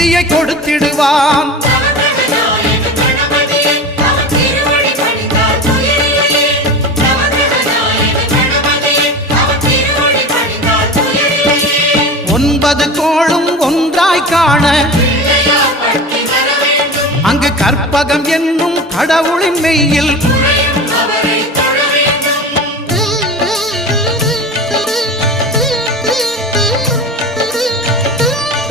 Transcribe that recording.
கணபதியை கொடுத்திடுவான். ஒன்பது கோளும் ஒன்றாய் காண அங்கு கற்பகம் என்னும் கடவுளின் மெய்யில்